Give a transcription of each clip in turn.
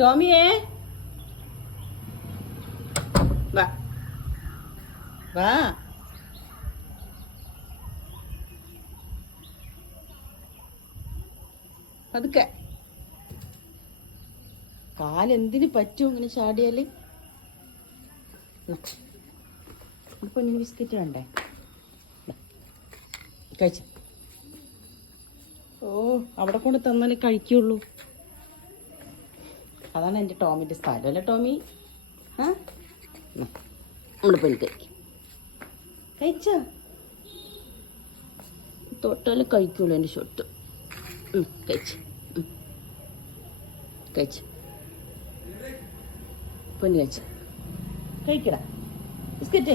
ടോമിയേ വാ വാ. അതൊക്കെ കാലെന്തിന് പറ്റും ഇങ്ങനെ ചാടിയാല്? ഇപ്പൊ ഇങ്ങനെ ബിസ്ക്കറ്റ് വേണ്ടേ? കഴിച്ച. ഓ, അവിടെ കൊണ്ട് തന്നാലേ കഴിക്കുള്ളൂ. അതാണ് എൻ്റെ ടോമിൻ്റെ സ്ഥലം അല്ലേ ടോമി? ആ, നമ്മുടെ പെണ്ണ് കഴിച്ച തൊട്ടാല് കഴിക്കുള്ളൂ എൻ്റെ ഷൊട്ട്. കഴിച്ച് കഴിച്ച് പൊന്നു കഴിച്ച. കഴിക്കടാ ബിസ്ക്കറ്റ്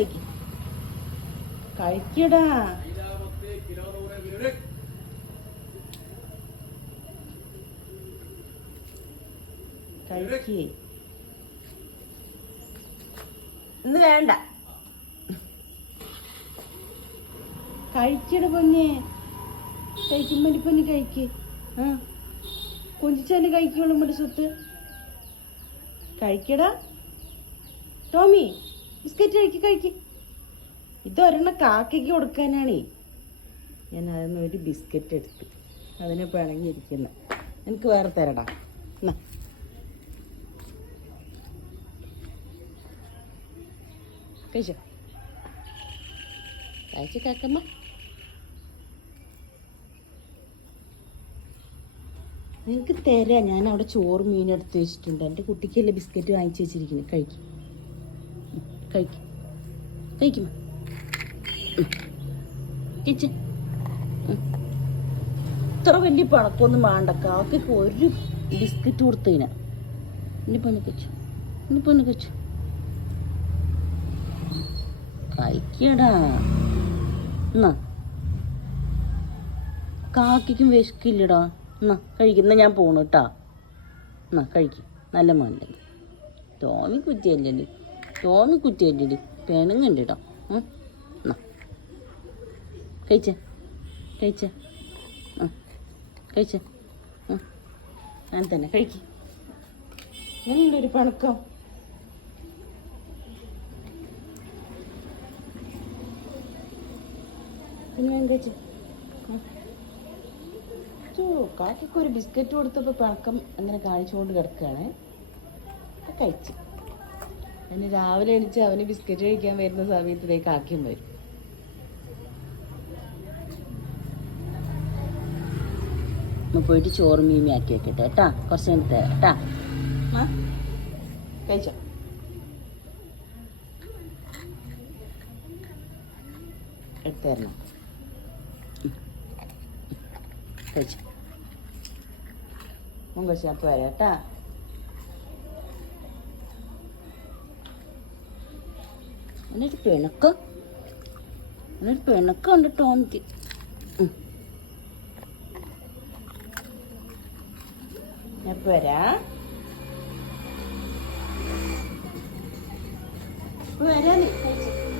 കഴിക്കടാ. കഴിക്കേ. ഇന്ന് വേണ്ട. കഴിക്കട പൊന്നെ. കഴിക്കുമ്പോ പൊന്നി കഴിക്ക്. ആ, കൊഞ്ചിച്ചാല് കഴിക്കുള്ളൂ നമ്മുടെ സ്വത്ത്. കഴിക്കടാ ടോമി. ബിസ്ക്കറ്റ് കഴിക്ക്. ഇതൊരെണ്ണം കാക്കയ്ക്ക് കൊടുക്കാനാണേ ഞാൻ അതിന് ഒരു ബിസ്ക്കറ്റ് എടുത്ത് അതിനെ പിണങ്ങിയിരിക്കുന്ന. എനിക്ക് വേറെ തരടാ. എന്നാ കഴിച്ചോ. കഴിച്ച് കാക്കമ്മ. നിനക്ക് തരാം. ഞാൻ അവിടെ ചോറ് മീനെടുത്ത് വെച്ചിട്ടുണ്ട്. എൻ്റെ കുട്ടിക്കല്ലേ ബിസ്ക്കറ്റ് വാങ്ങിച്ച് വെച്ചിരിക്കുന്നത്. കഴിക്കും. കഴിച്ച. ഇത്ര വലിയ പണക്കൊന്നും വേണ്ട. കാക്കയ്ക്ക് ഒരു ബിസ്ക്കറ്റ് കൊടുത്തതിനാ. ഇനിയിപ്പോ കഴിച്ചു. കഴിക്കടാ. എന്നാ കാക്കയ്ക്കും വിശക്കില്ലടാ. എന്നാ കഴിക്കുന്ന. ഞാൻ പോണു കേട്ടാ. എന്നാ കഴിക്കും. നല്ല മോനല്ലേ. ടോമി കുറ്റിയല്ലേ പെണുങ്ങുണ്ട് കേട്ടോ. എന്നാ കഴിച്ച. ഞാൻ തന്നെ കഴിക്കും. നല്ലൊരു പണക്കം. പിന്നെ കഴിച്ച. കാക്കയ്ക്ക് ഒരു ബിസ്ക്കറ്റ് കൊടുത്തപ്പോൾ പിണക്കം അങ്ങനെ കാണിച്ചുകൊണ്ട് കിടക്കുകയാണ്. കഴിച്ച്. അതിന് രാവിലെ എണിച്ച് അവന് ബിസ്ക്കറ്റ് കഴിക്കാൻ വരുന്ന സമയത്ത് കാക്കയും വരും. പോയിട്ട് ചോറ് മീമി ആക്കി വെക്കട്ടെ കേട്ടാ. കുറച്ച് നേരത്തെ കേട്ടാ. ആ, കഴിച്ചോ. എടുത്തരണം. കഴിച്ചു. കുറച്ച് അപ്പം വരാം കേട്ടാ. എന്നൊരു പിണക്കുണ്ട് ടോമിക്ക്. എപ്പോൾ വരാ നീ കഴിച്ചു.